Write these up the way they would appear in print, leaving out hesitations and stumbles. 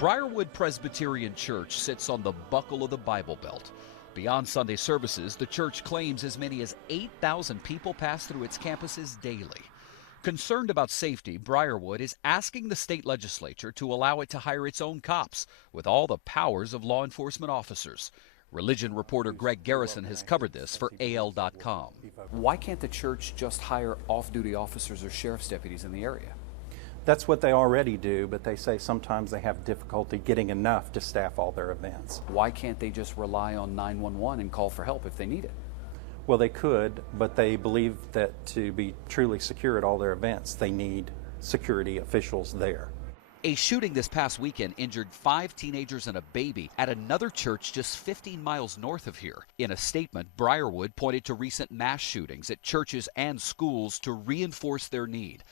Briarwood Presbyterian Church sits on the buckle of the Bible Belt. Beyond Sunday services, the church claims as many as 8,000 people pass through its campuses daily. Concerned about safety, Briarwood is asking the state legislature to allow it to hire its own cops with all the powers of law enforcement officers. Religion reporter Greg Garrison has covered this for AL.com. Why can't the church just hire off-duty officers or sheriff's deputies in the area? That's what they already do, but they say sometimes they have difficulty getting enough to staff all their events. Why can't they just rely on 911 and call for help if they need it? Well, they could, but they believe that to be truly secure at all their events, they need security officials there. A shooting this past weekend injured 5 teenagers and a baby at another church just 15 miles north of here. In a statement, Briarwood pointed to recent mass shootings at churches and schools to reinforce their need,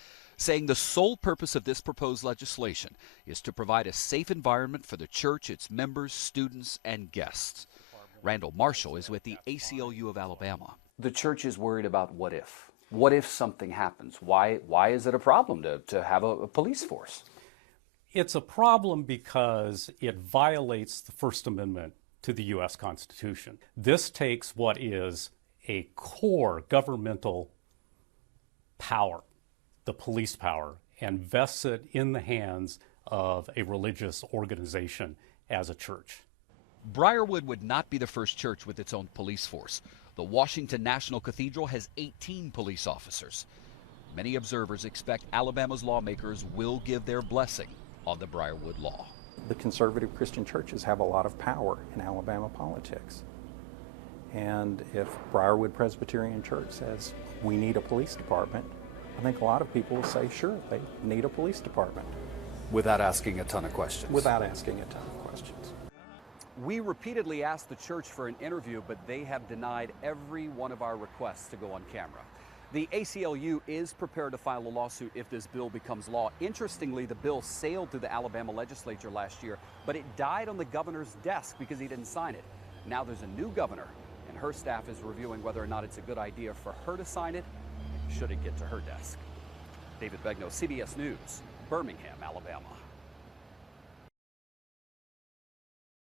saying the sole purpose of this proposed legislation is to provide a safe environment for the church, its members, students, and guests. Randall Marshall is with the ACLU of Alabama. The church is worried about what if. What if something happens? Why is it a problem to have a police force? It's a problem because it violates the First Amendment to the U.S. Constitution. This takes what is a core governmental power, the police power, and vests it in the hands of a religious organization as a church. Briarwood would not be the first church with its own police force. The Washington National Cathedral has 18 police officers. Many observers expect Alabama's lawmakers will give their blessing on the Briarwood law. The conservative Christian churches have a lot of power in Alabama politics. And if Briarwood Presbyterian Church says we need a police department, I think a lot of people will say, sure, they need a police department. Without asking a ton of questions. Without asking a ton of questions. We repeatedly asked the church for an interview, but they have denied every one of our requests to go on camera. The ACLU is prepared to file a lawsuit if this bill becomes law. Interestingly, the bill sailed through the Alabama legislature last year, but it died on the governor's desk because he didn't sign it. Now there's a new governor, and her staff is reviewing whether or not it's a good idea for her to sign it, should it get to her desk. David Begnaud, CBS News, Birmingham, Alabama.